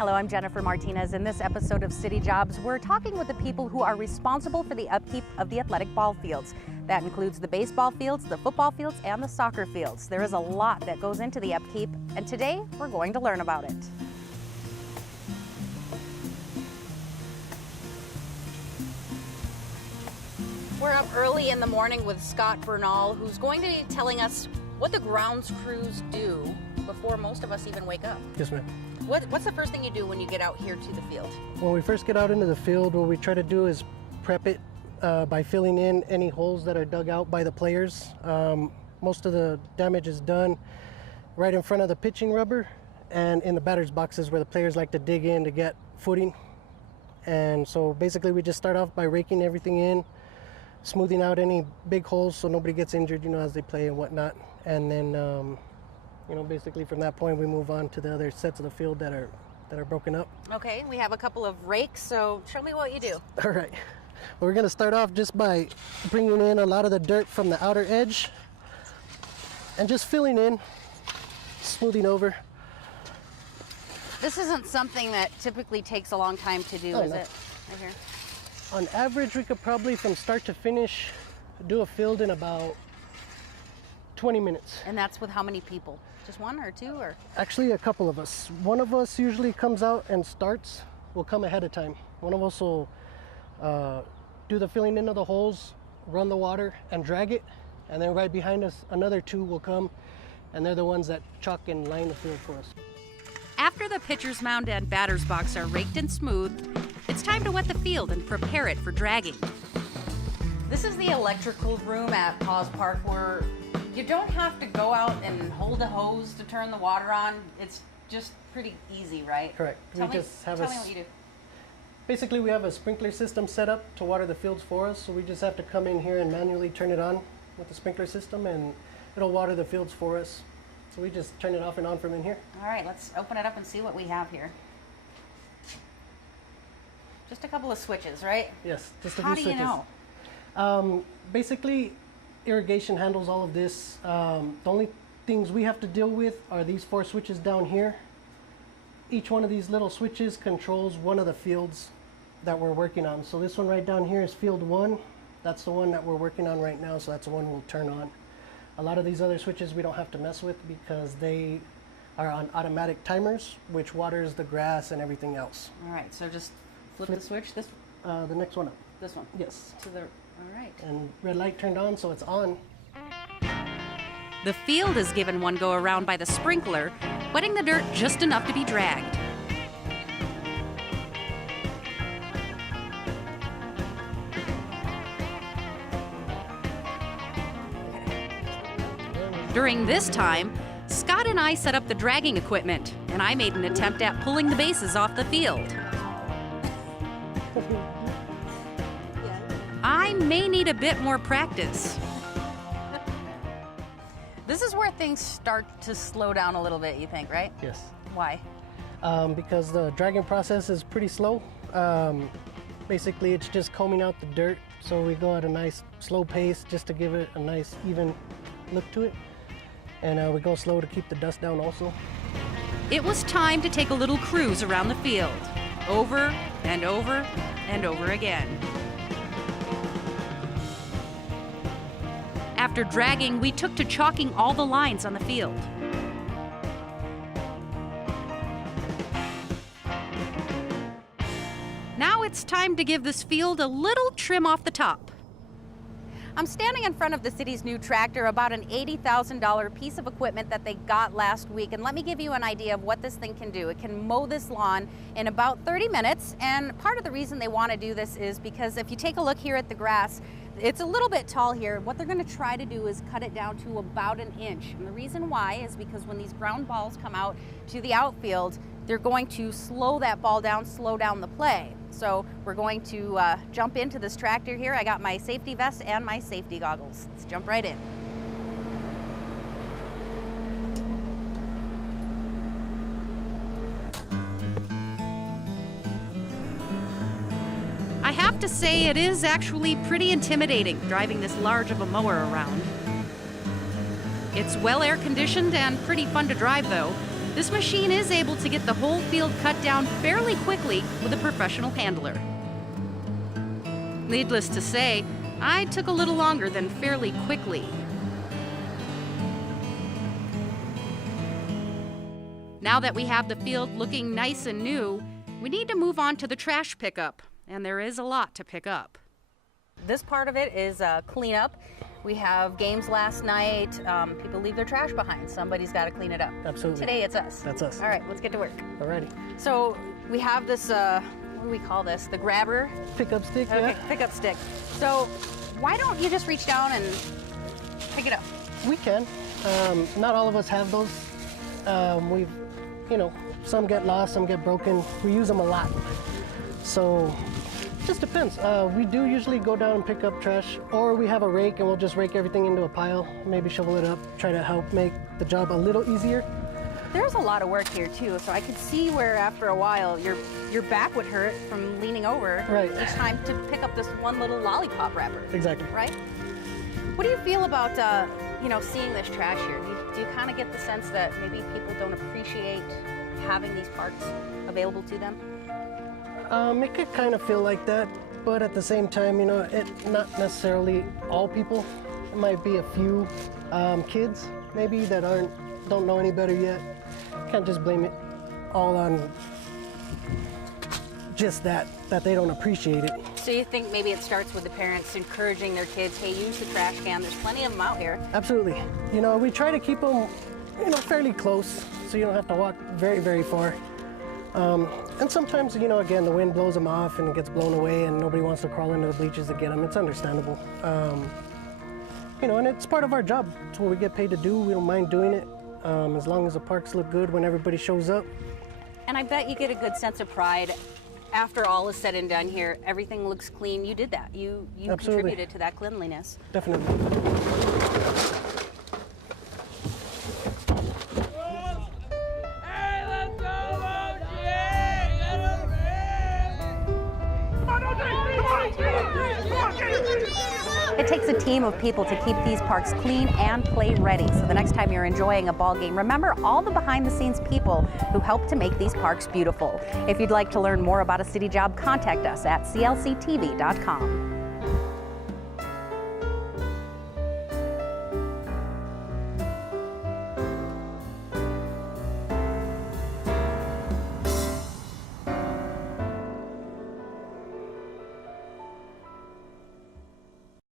Hello, I'm Jennifer Martinez. In this episode of City Jobs, we're talking with the people who are responsible for the upkeep of the athletic ball fields. That includes the baseball fields, the football fields, and the soccer fields. There is a lot that goes into the upkeep, and today we're going to learn about it. We're up early in the morning with Scott Bernal, who's going to be telling us what the grounds crews do before most of us even wake up. Yes, ma'am. What's the first thing you do when you get out here to the field? When we first get out into the field, what we try to do is prep it by filling in any holes that are dug out by the players. Most of the damage is done right in front of the pitching rubber and in the batter's boxes where the players like to dig in to get footing. And so basically we just start off by raking everything in, smoothing out any big holes so nobody gets injured, as they play and whatnot. And then basically from that point we move on to the other sets of the field that are broken up. Okay, we have a couple of rakes, so show me what you do. All right. Well, we're going to start off just by bringing in a lot of the dirt from the outer edge and just filling in, smoothing over. This isn't something that typically takes a long time to do, is it? Right here. On average, we could probably from start to finish do a field in about 20 minutes. And that's with how many people? Just one or two? Or actually a couple of us. One of us usually comes out and starts. We'll come ahead of time. One of us will do the filling in of the holes, run the water and drag it, and then right behind us another two will come, and they're the ones that chalk and line the field for us. After the pitcher's mound and batter's box are raked and smoothed, it's time to wet the field and prepare it for dragging. This is the electrical room at Paws Park where you don't have to go out and hold a hose to turn the water on. It's just pretty easy, right? Correct. Tell me what you do. Basically, we have a sprinkler system set up to water the fields for us, so we just have to come in here and manually turn it on with the sprinkler system, and it'll water the fields for us. So we just turn it off and on from in here. All right, let's open it up and see what we have here. Just a couple of switches, right? Yes, just a few switches. How do you know? Basically, irrigation handles all of this. The only things we have to deal with are these 4 switches down here. Each one of these little switches controls one of the fields that we're working on. So this one right down here is field 1. That's the one that we're working on right now, so that's the one we'll turn on. A lot of these other switches we don't have to mess with because they are on automatic timers, which waters the grass and everything else. All right, so just flip the switch. The next one up. This one? Yes. All right. And red light turned on, so it's on. The field is given one go around by the sprinkler, wetting the dirt just enough to be dragged. During this time, Scott and I set up the dragging equipment, and I made an attempt at pulling the bases off the field. I may need a bit more practice. This is where things start to slow down a little bit, you think, right? Yes. Why? Because the dragging process is pretty slow. Basically, it's just combing out the dirt, so we go at a nice slow pace just to give it a nice even look to it. And we go slow to keep the dust down also. It was time to take a little cruise around the field, over and over and over again. After dragging, we took to chalking all the lines on the field. Now it's time to give this field a little trim off the top. I'm standing in front of the city's new tractor, about an $80,000 piece of equipment that they got last week. And let me give you an idea of what this thing can do. It can mow this lawn in about 30 minutes. And part of the reason they want to do this is because if you take a look here at the grass, it's a little bit tall here. What they're going to try to do is cut it down to about an inch. And the reason why is because when these ground balls come out to the outfield, they're going to slow that ball down, slow down the play. So we're going to jump into this tractor here. I got my safety vest and my safety goggles. Let's jump right in. I have to say it is actually pretty intimidating driving this large of a mower around. It's well air conditioned and pretty fun to drive though. This machine is able to get the whole field cut down fairly quickly with a professional handler. Needless to say, I took a little longer than fairly quickly. Now that we have the field looking nice and new, we need to move on to the trash pickup, and there is a lot to pick up. This part of it is cleanup. We have games last night. People leave their trash behind. Somebody's got to clean it up. Absolutely. Today it's us. That's us. All right, let's get to work. Alrighty. So we have this, what do we call this? The grabber? Pickup stick, Okay, yeah. pickup stick. So why don't you just reach down and pick it up? We can. Not all of us have those. We've, some get lost, some get broken. We use them a lot. So it just depends. We do usually go down and pick up trash, or we have a rake and we'll just rake everything into a pile, maybe shovel it up, try to help make the job a little easier. There's a lot of work here too, so I could see where after a while your back would hurt from leaning over Right. each time to pick up this one little lollipop wrapper. Exactly. Right? What do you feel about seeing this trash here? Do you kind of get the sense that maybe people don't appreciate having these parks available to them? It could kind of feel like that, but at the same time, not necessarily all people. It might be a few kids maybe that don't know any better yet. Can't just blame it all on just that they don't appreciate it. So you think maybe it starts with the parents encouraging their kids, hey, use the trash can. There's plenty of them out here. Absolutely. We try to keep them, fairly close, so you don't have to walk very, very far. And sometimes, again, the wind blows them off and it gets blown away and nobody wants to crawl into the bleachers to get them. It's understandable. And it's part of our job. It's what we get paid to do. We don't mind doing it, as long as the parks look good when everybody shows up. And I bet you get a good sense of pride after all is said and done here. Everything looks clean. You did that. You Absolutely. Contributed to that cleanliness. Definitely. It takes a team of people to keep these parks clean and play ready. So the next time you're enjoying a ball game, remember all the behind-the-scenes people who help to make these parks beautiful. If you'd like to learn more about a city job, contact us at clctv.com.